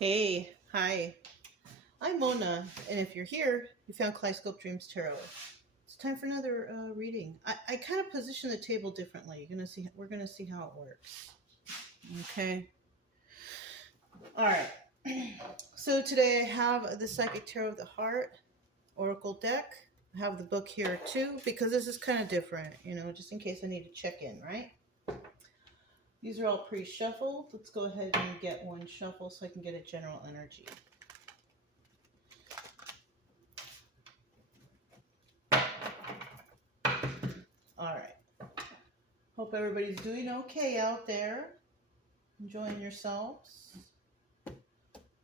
Hey, hi, I'm Mona, and if you're here, you found Kaleidoscope Dreams Tarot. It's time for another reading. I kind of position the table differently. We're gonna see how it works. Okay. All right. So today I have the Psychic Tarot of the Heart Oracle deck. I have the book here too because this is kind of different, just in case I need to check in, right? These are all pre-shuffled. Let's go ahead and get one shuffle so I can get a general energy. All right. Hope everybody's doing okay out there. Enjoying yourselves.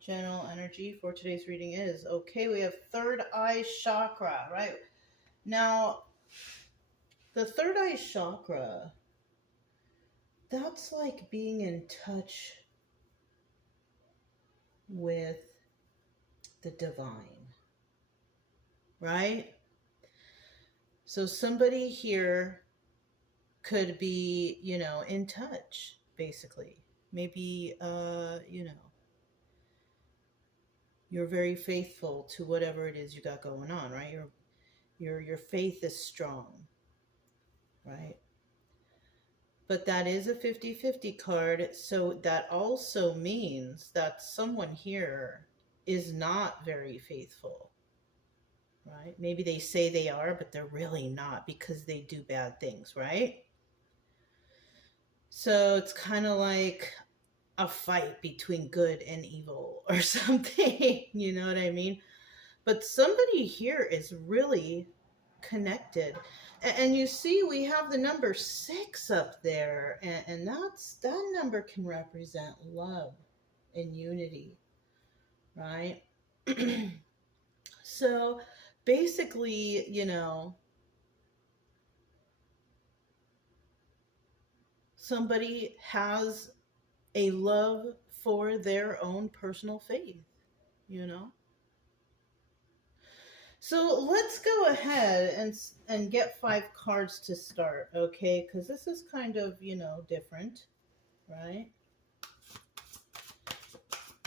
General energy for today's reading is okay. We have third eye chakra, right? Now, the third eye chakra, that's like being in touch with the divine, right? So somebody here could be, in touch, basically. Maybe, you're very faithful to whatever it is you got going on, right? Your faith is strong, right? But that is a 50-50 card, so that also means that someone here is not very faithful, right? Maybe they say they are, but they're really not because they do bad things, right? So it's kind of like a fight between good and evil or something, you know what I mean? But somebody here is really connected. And you see, we have the number 6 up there, and that number can represent love and unity, right? So basically, somebody has a love for their own personal faith, So let's go ahead and get 5 cards to start, okay? Because this is kind of, different, right?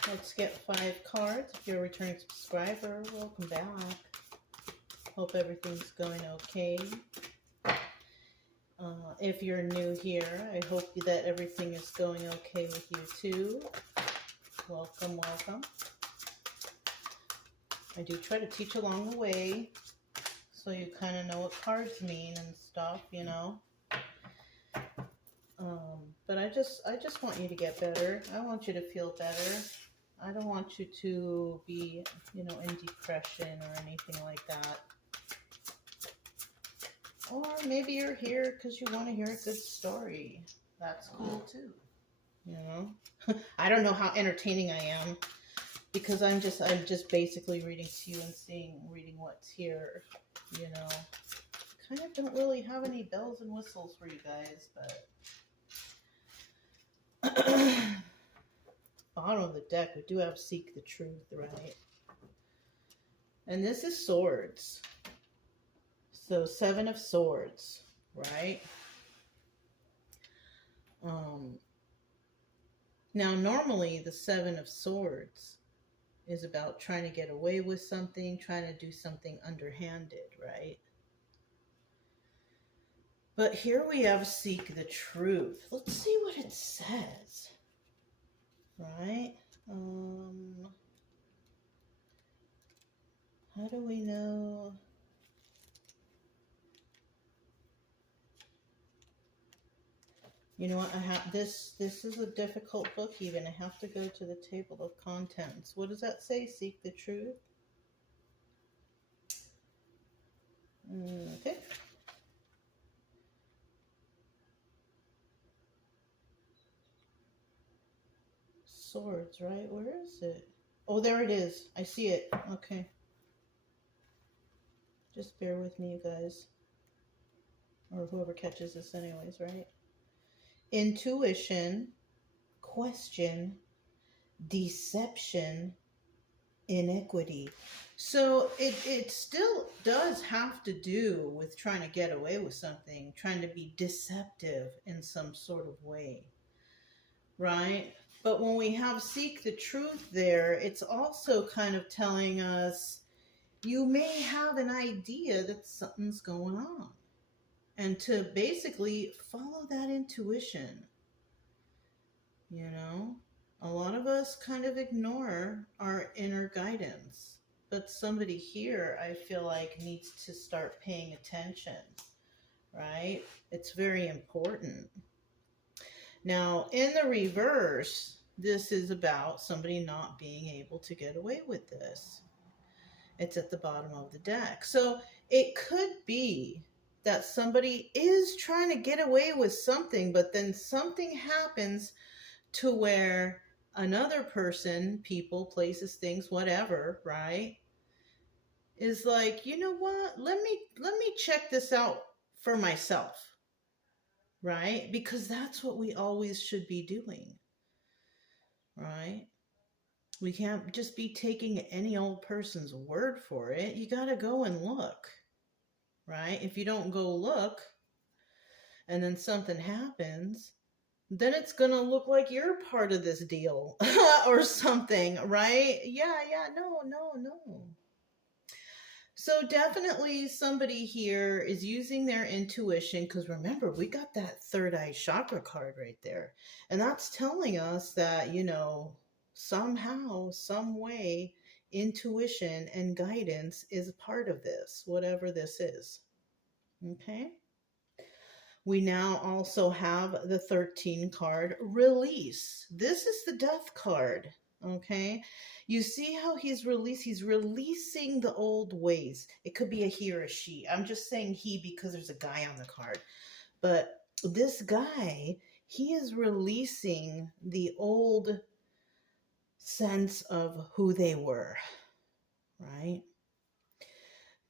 Let's get 5 cards. If you're a returning subscriber, welcome back. Hope everything's going okay. If you're new here, I hope that everything is going okay with you too. Welcome, welcome. I do try to teach along the way, so you kind of know what cards mean and stuff, But I just want you to get better. I want you to feel better. I don't want you to be, in depression or anything like that. Or maybe you're here because you want to hear a good story. That's cool too, I don't know how entertaining I am, because I'm just basically reading to you and reading what's here, Kind of don't really have any bells and whistles for you guys, but bottom of the deck, we do have Seek the Truth, right? And this is Swords. So 7 of Swords, right? Now, normally the 7 of Swords is about trying to get away with something, trying to do something underhanded, right? But here we have Seek the Truth. Let's see what it says, right? How do we know? You know what? I have this is a difficult book even. I have to go to the table of contents. What does that say? Seek the truth. Okay. Swords, right? Where is it? Oh, there it is. I see it. Okay. Just bear with me, you guys. Or whoever catches this anyways, right? Intuition, question, deception, inequity. So it still does have to do with trying to get away with something, trying to be deceptive in some sort of way, right? But when we have seek the truth there, it's also kind of telling us you may have an idea that something's going on. And to basically follow that intuition, you know? A lot of us kind of ignore our inner guidance. But somebody here, I feel like, needs to start paying attention, right? It's very important. Now, in the reverse, this is about somebody not being able to get away with this. It's at the bottom of the deck. So it could be that somebody is trying to get away with something, but then something happens to where another person, people, places, things, whatever, right, is like, you know what? Let me check this out for myself, right? Because that's what we always should be doing, right? We can't just be taking any old person's word for it. You got to go and look, right? If you don't go look and then something happens, then it's going to look like you're part of this deal or something, right? Yeah, no. So definitely somebody here is using their intuition, because remember, we got that third eye chakra card right there. And that's telling us that, somehow, some way, intuition and guidance is a part of this, whatever this is. Okay? We now also have the 13 card release. This is the death card. Okay. You see how he's releasing the old ways. It could be a he or a she. I'm just saying he because there's a guy on the card. But this guy, he is releasing the old sense of who they were, right?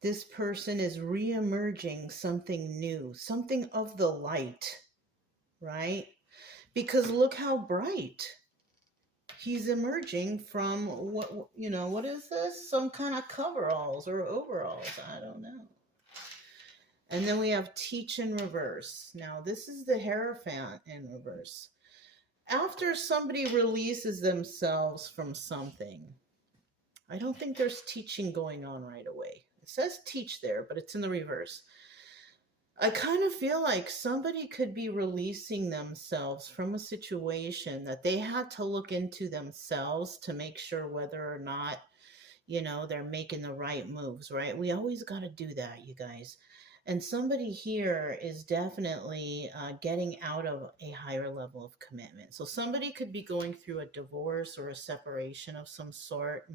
This person is re-emerging something new, something of the light, right? Because look how bright he's emerging from. What is this? Some kind of coveralls or overalls, I don't know. And then we have teach in reverse. Now this is the Hierophant in reverse. After somebody releases themselves from something, I don't think there's teaching going on right away. It says teach there, but it's in the reverse. I kind of feel like somebody could be releasing themselves from a situation that they had to look into themselves to make sure whether or not, they're making the right moves, right? We always got to do that, you guys. And somebody here is definitely getting out of a higher level of commitment. So somebody could be going through a divorce or a separation of some sort.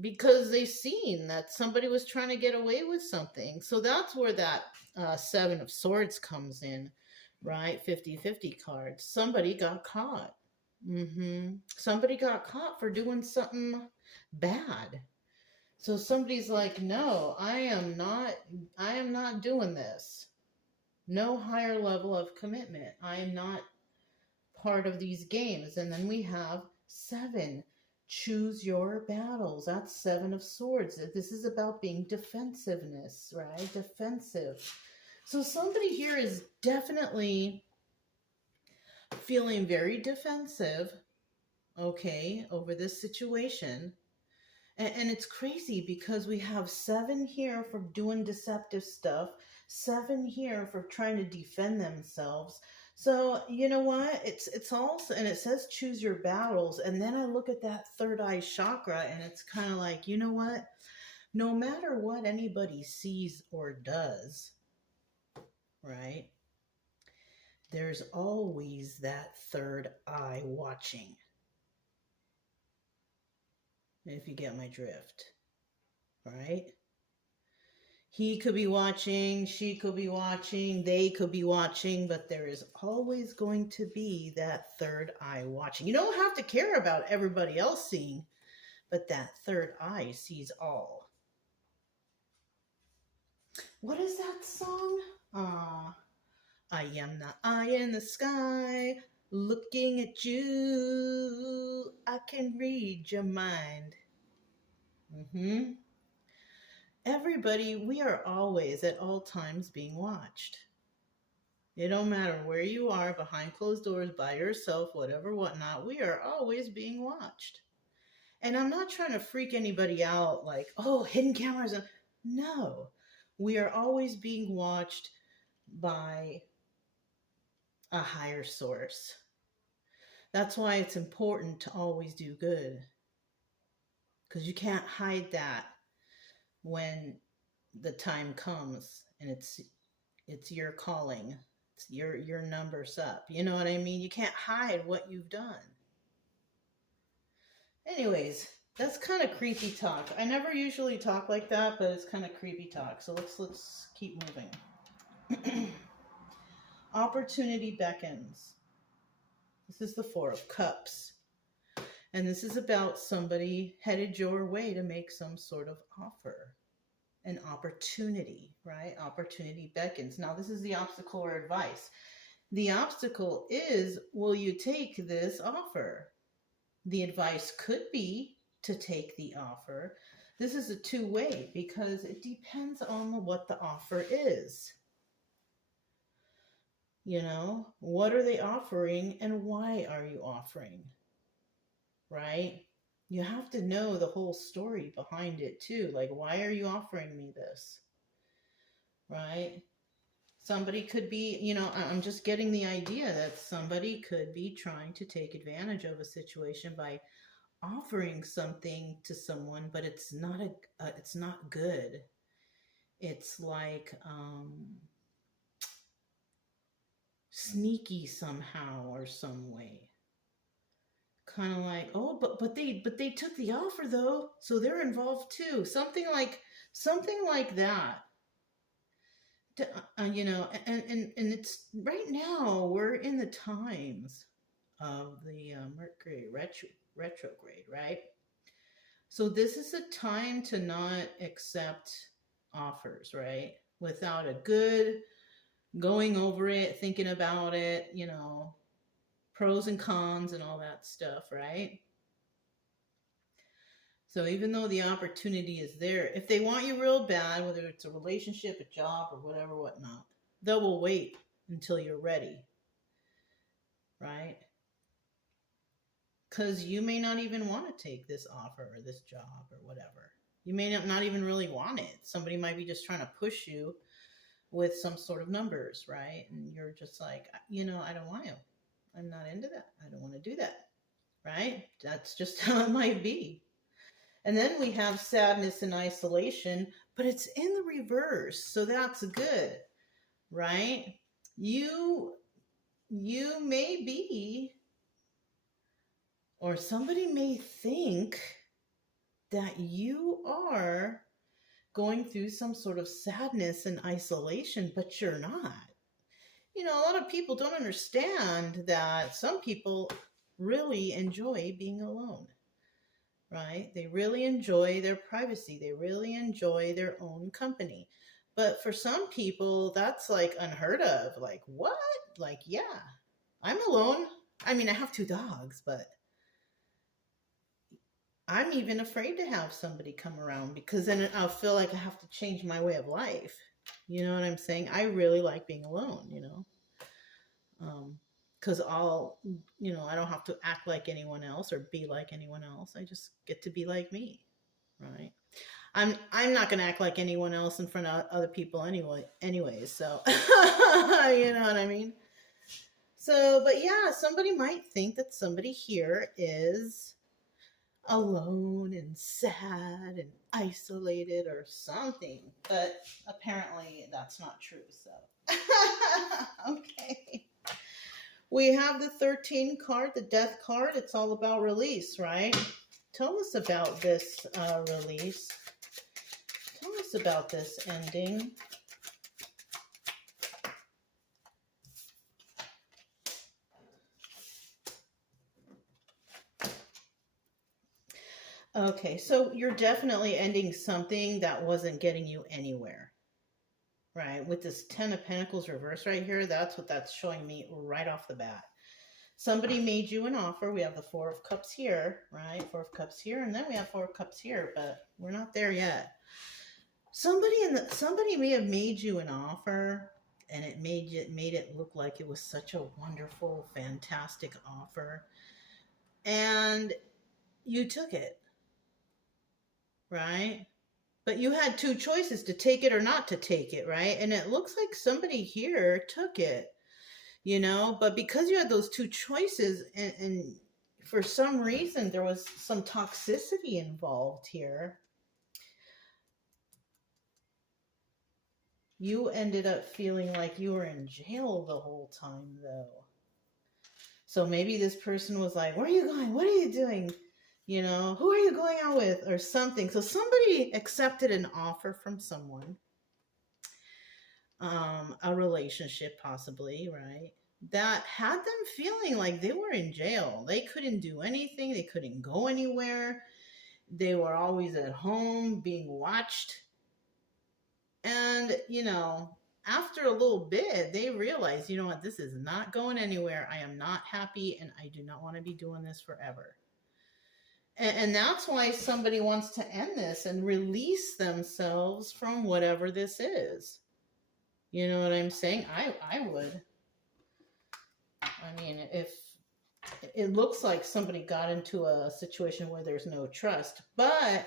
Because they seen that somebody was trying to get away with something. So that's where that Seven of Swords comes in, right? 50-50 cards. Somebody got caught. Somebody got caught for doing something bad. So somebody's like, no, I am not doing this. No higher level of commitment. I am not part of these games. And then we have 7. Choose your battles. That's 7 of Swords. This is about being defensiveness, right? Defensive. So somebody here is definitely feeling very defensive, okay, over this situation. And it's crazy because we have 7 here for doing deceptive stuff, 7 here for trying to defend themselves. So, you know what? It's also, and it says choose your battles. And then I look at that third eye chakra and it's kind of like, you know what? No matter what anybody sees or does, right? There's always that third eye watching. If you get my drift, right? He could be watching, she could be watching, they could be watching, but there is always going to be that third eye watching. You don't have to care about everybody else seeing, but that third eye sees all. What is that song? I am the eye in the sky, looking at you. I can read your mind. Everybody, we are always at all times being watched. It don't matter where you are, behind closed doors, by yourself, whatever, whatnot. We are always being watched. And I'm not trying to freak anybody out like, oh, hidden cameras. No, we are always being watched by a higher source. That's why it's important to always do good, because you can't hide that when the time comes and it's your calling. It's your number's up. You know what I mean? You can't hide what you've done. Anyways, that's kind of creepy talk. I never usually talk like that, but it's kind of creepy talk. So let's keep moving. Opportunity beckons. This is the Four of Cups. And this is about somebody headed your way to make some sort of offer. An opportunity, right? Opportunity beckons. Now, this is the obstacle or advice. The obstacle is, will you take this offer? The advice could be to take the offer. This is a two-way because it depends on what the offer is. You know, what are they offering and why are you offering? Right? You have to know the whole story behind it too. Like, why are you offering me this? Right? Somebody could be, you know, I'm just getting the idea that somebody could be trying to take advantage of a situation by offering something to someone, but it's not it's not good. It's like sneaky somehow or some way. Kind of like, oh, but they took the offer though, so they're involved too. Something like that. You know, and it's right now we're in the times of the Mercury retrograde, right? So this is a time to not accept offers, right? Without a good going over it, thinking about it, you know, pros and cons and all that stuff, right? So even though the opportunity is there, if they want you real bad, whether it's a relationship, a job, or whatever, whatnot, they will wait until you're ready, right? Because you may not even want to take this offer or this job or whatever. You may not even really want it. Somebody might be just trying to push you with some sort of numbers, right? And you're just like, you know, I don't want to. I'm not into that. I don't want to do that, right? That's just how it might be. And then we have sadness and isolation, but it's in the reverse. So that's good, right? You may be, or somebody may think that you are going through some sort of sadness and isolation, but you're not. You know, a lot of people don't understand that some people really enjoy being alone, right? They really enjoy their privacy. They really enjoy their own company. But for some people, that's like unheard of. Like, what? Like, yeah, I'm alone. I mean, I have 2 dogs, but I'm even afraid to have somebody come around because then I'll feel like I have to change my way of life. You know what I'm saying? I really like being alone, you know? Because you know, I don't have to act like anyone else or be like anyone else. I just get to be like me, right? I'm not going to act like anyone else in front of other people anyways. So, you know what I mean? So, but yeah, somebody might think that somebody here is alone and sad and isolated or something, but apparently that's not true. So, okay. We have the 13 card, the death card. It's all about release, right? Tell us about this release. Tell us about this ending. Okay, so you're definitely ending something that wasn't getting you anywhere, right? With this 10 of Pentacles reverse right here, that's what that's showing me right off the bat. Somebody made you an offer. We have the 4 of Cups here, right? 4 of Cups here, and then we have 4 of Cups here, but we're not there yet. Somebody may have made you an offer, and it made it look like it was such a wonderful, fantastic offer. And you took it, right? But you had two choices, to take it or not to take it, right? And it looks like somebody here took it, but because you had those two choices, and for some reason there was some toxicity involved here, you ended up feeling like you were in jail the whole time, though. So maybe this person was like, where are you going? What are you doing? Who are you going out with, or something? So somebody accepted an offer from someone, a relationship possibly, right? That had them feeling like they were in jail. They couldn't do anything. They couldn't go anywhere. They were always at home being watched. And, after a little bit, they realized, you know what, this is not going anywhere. I am not happy, and I do not want to be doing this forever. And that's why somebody wants to end this and release themselves from whatever this is. You know what I'm saying? I would. I mean, if it looks like somebody got into a situation where there's no trust, but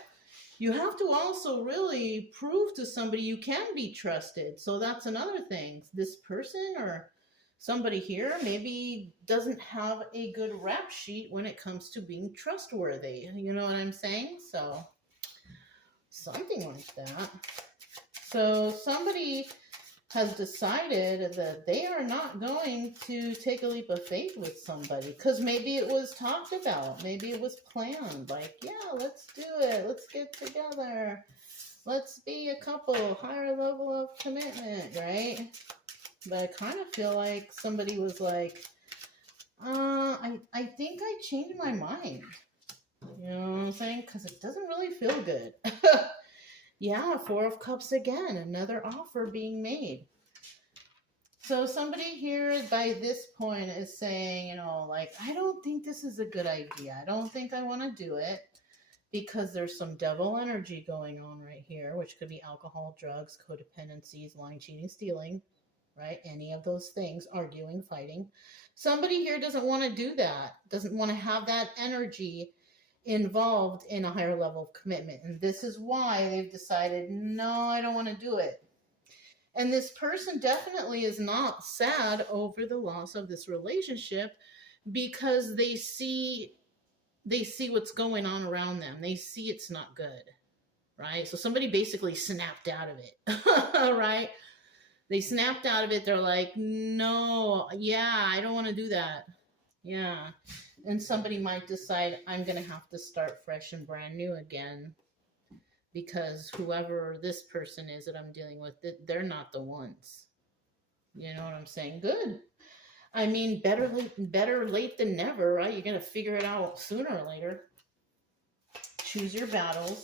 you have to also really prove to somebody you can be trusted. So that's another thing. This person or somebody here maybe doesn't have a good rap sheet when it comes to being trustworthy. You know what I'm saying? So something like that. So somebody has decided that they are not going to take a leap of faith with somebody, because maybe it was talked about, maybe it was planned, like, yeah, let's do it, let's get together, let's be a couple, higher level of commitment, right? But I kind of feel like somebody was like, I think I changed my mind. You know what I'm saying? Because it doesn't really feel good. Yeah, Four of Cups again, another offer being made. So somebody here by this point is saying, like, I don't think this is a good idea. I don't think I want to do it, because there's some devil energy going on right here, which could be alcohol, drugs, codependencies, lying, cheating, stealing, right? Any of those things, arguing, fighting. Somebody here doesn't want to do that, doesn't want to have that energy involved in a higher level of commitment. And this is why they've decided, no, I don't want to do it. And this person definitely is not sad over the loss of this relationship, because they see what's going on around them. They see it's not good, right? So somebody basically snapped out of it, right? They snapped out of it. They're like, no, yeah, I don't want to do that. Yeah. And somebody might decide, I'm going to have to start fresh and brand new again, because whoever this person is that I'm dealing with, they're not the ones. You know what I'm saying? Good. I mean, better late than never, right? You're going to figure it out sooner or later. Choose your battles.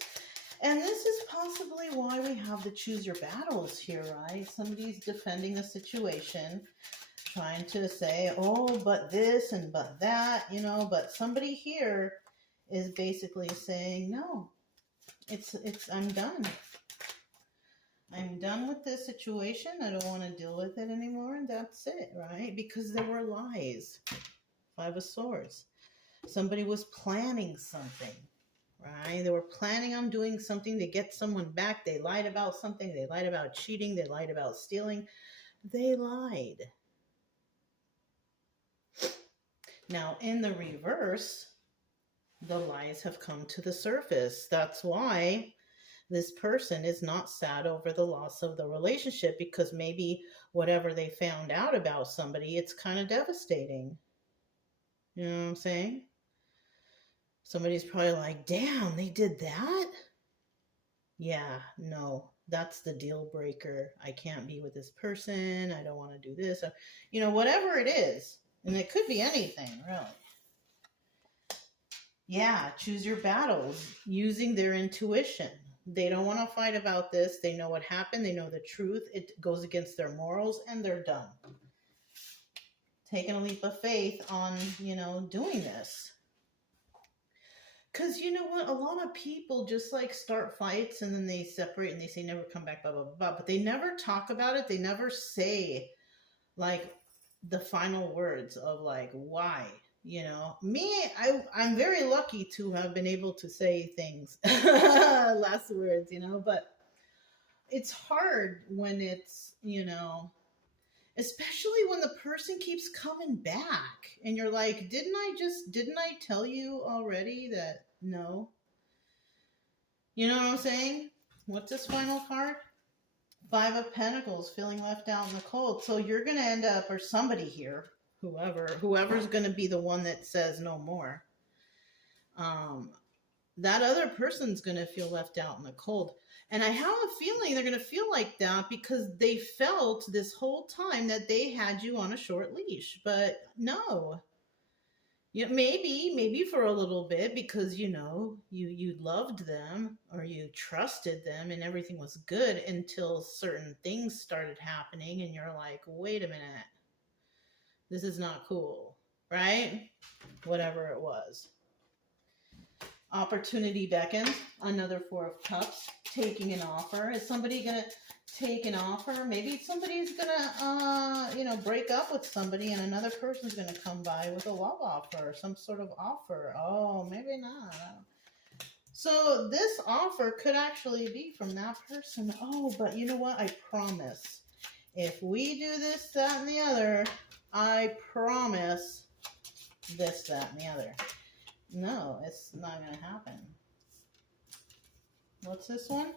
And this is possibly why we have the choose your battles here, right? Somebody's defending a situation, trying to say, oh, but this and but that, but somebody here is basically saying, no, I'm done. I'm done with this situation. I don't want to deal with it anymore, and that's it, right? Because there were lies. Five of Swords. Somebody was planning something, right? They were planning on doing something to get someone back. They lied about something. They lied about cheating. They lied about stealing. They lied. Now, in the reverse, the lies have come to the surface. That's why this person is not sad over the loss of the relationship, because maybe whatever they found out about somebody, it's kind of devastating. You know what I'm saying? Somebody's probably like, damn, they did that? Yeah, no, that's the deal breaker. I can't be with this person. I don't want to do this. Whatever it is. And it could be anything, really. Yeah, choose your battles using their intuition. They don't want to fight about this. They know what happened. They know the truth. It goes against their morals, and they're done. Taking a leap of faith on, doing this. Because you know what? A lot of people just like start fights and then they separate and they say never come back, blah, blah, blah, blah. But they never talk about it. They never say like the final words of like why. You know, I'm very lucky to have been able to say things, last words, you know, but it's hard when it's, you know, especially when the person keeps coming back and you're like, didn't I tell you already that no? You know what I'm saying? What's this final card? Five of Pentacles, feeling left out in the cold. So you're going to end up, or somebody here, whoever's going to be the one that says no more. That other person's going to feel left out in the cold. And I have a feeling they're going to feel like that because they felt this whole time that they had you on a short leash. But no. You know, maybe for a little bit because, you know, you loved them or you trusted them and everything was good until certain things started happening and you're like, wait a minute. This is not cool, right? Whatever it was. Opportunity beckons. Another Four of Cups. Taking an offer. Is somebody going to take an offer? Maybe somebody's going to, you know, break up with somebody and another person's going to come by with a love offer. Some sort of offer. Oh, maybe not. So this offer could actually be from that person. Oh, but you know what? I promise. If we do this, that, and the other, I promise this, that, and the other. No, it's not going to happen. What's this one?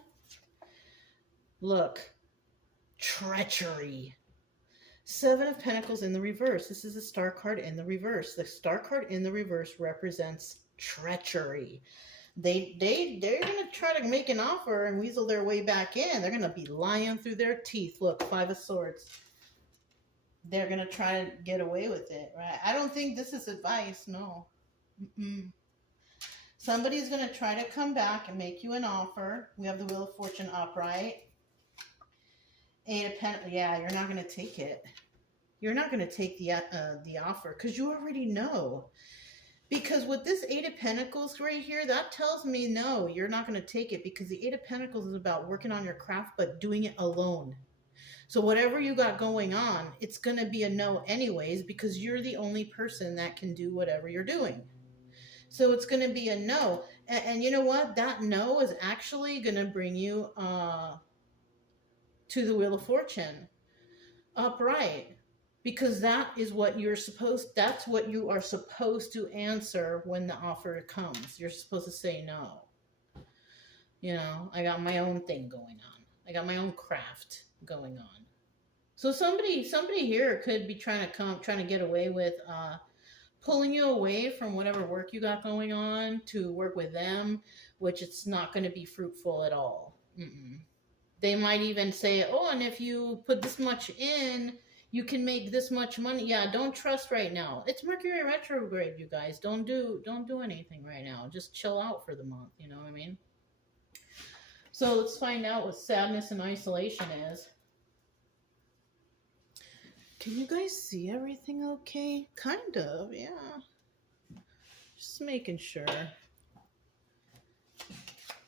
Look. Treachery. Seven of Pentacles in the reverse. This is a star card in the reverse. The star card in the reverse represents treachery. They're going to try to make an offer and weasel their way back in. They're going to be lying through their teeth. Look, Five of Swords. They're going to try to get away with it, right? I don't think this is advice, no. Somebody's going to try to come back and make you an offer. We have the Wheel of Fortune upright. Eight of Pentacles. Yeah, you're not going to take it. You're not going to take the offer because you already know. Because with this Eight of Pentacles right here, that tells me no, you're not going to take it because the Eight of Pentacles is about working on your craft but doing it alone. So whatever you got going on, it's going to be a no anyways because you're the only person that can do whatever you're doing. So it's going to be a no. And you know what? That no is actually going to bring you to the Wheel of Fortune upright. Because that is what that's what you are supposed to answer when the offer comes. You're supposed to say no. You know, I got my own thing going on. I got my own craft going on. So somebody here could be trying to get away with pulling you away from whatever work you got going on to work with them, which it's not going to be fruitful at all. They might even say, oh, and if you put this much in, you can make this much money. Yeah, don't trust right now. It's Mercury retrograde, you guys. Don't do anything right now. Just chill out for the month, you know what I mean? So let's find out what sadness and isolation is. Can you guys see everything okay? Kind of, yeah. Just making sure.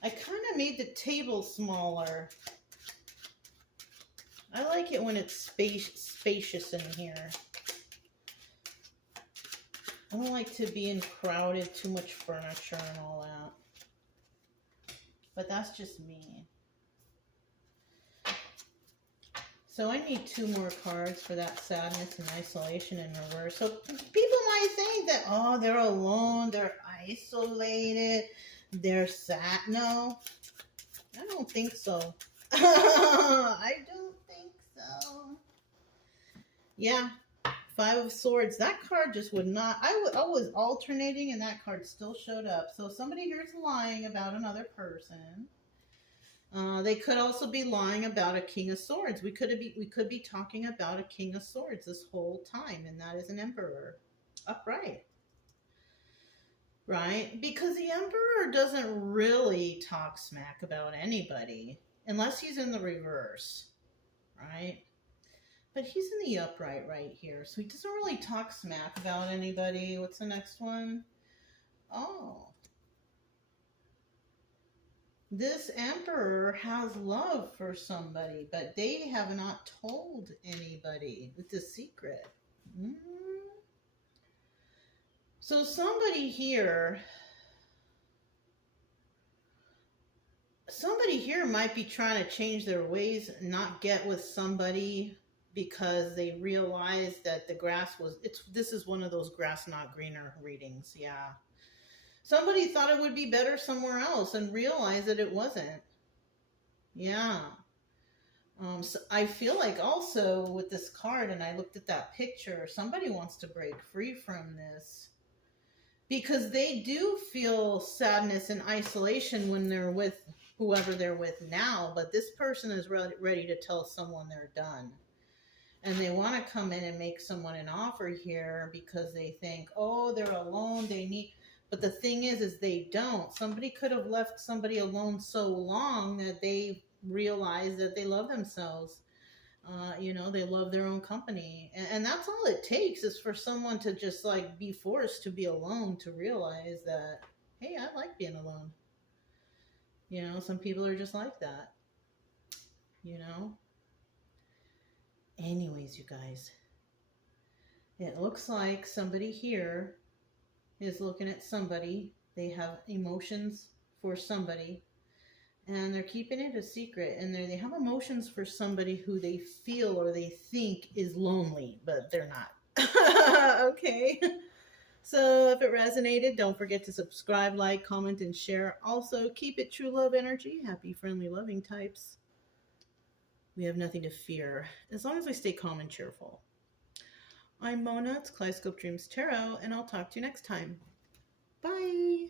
I kind of made the table smaller. I like it when it's spacious in here. I don't like to be in crowded, too much furniture and all that. But that's just me. So I need two more cards for that sadness and isolation in reverse. So people might think that, oh, they're alone, they're isolated, they're sad. No, I don't think so. I don't think so. Yeah, Five of Swords. That card just would not. I was alternating and that card still showed up. So somebody here is lying about another person. They could also be lying about a King of Swords. We could be talking about a King of Swords this whole time, and that is an Emperor upright. Right? Because the Emperor doesn't really talk smack about anybody unless he's in the reverse, right? But he's in the upright right here, so he doesn't really talk smack about anybody. What's the next one? Oh, This Emperor has love for somebody, but they have not told anybody. It's a secret. Mm. So somebody here might be trying to change their ways, not get with somebody because they realize that the grass was, this is one of those grass not greener readings. Yeah. Somebody thought it would be better somewhere else and realized that it wasn't. Yeah. So I feel like also with this card, and I looked at that picture, somebody wants to break free from this because they do feel sadness and isolation when they're with whoever they're with now, but this person is ready to tell someone they're done. And they want to come in and make someone an offer here because they think, oh, they're alone, they need... But the thing is they don't. Somebody could have left somebody alone so long that they realize that they love themselves. You know, they love their own company. And that's all it takes is for someone to just like be forced to be alone to realize that, hey, I like being alone. You know, some people are just like that. You know? Anyways, you guys, it looks like somebody here is looking at somebody. They have emotions for somebody, and they're keeping it a secret. And they have emotions for somebody who they feel or they think is lonely, but they're not. Okay. So if it resonated, don't forget to subscribe, like, comment, and share. Also, keep it true love energy. Happy, friendly, loving types. We have nothing to fear as long as we stay calm and cheerful. I'm Mona. It's Kaleidoscope Dreams Tarot, and I'll talk to you next time. Bye.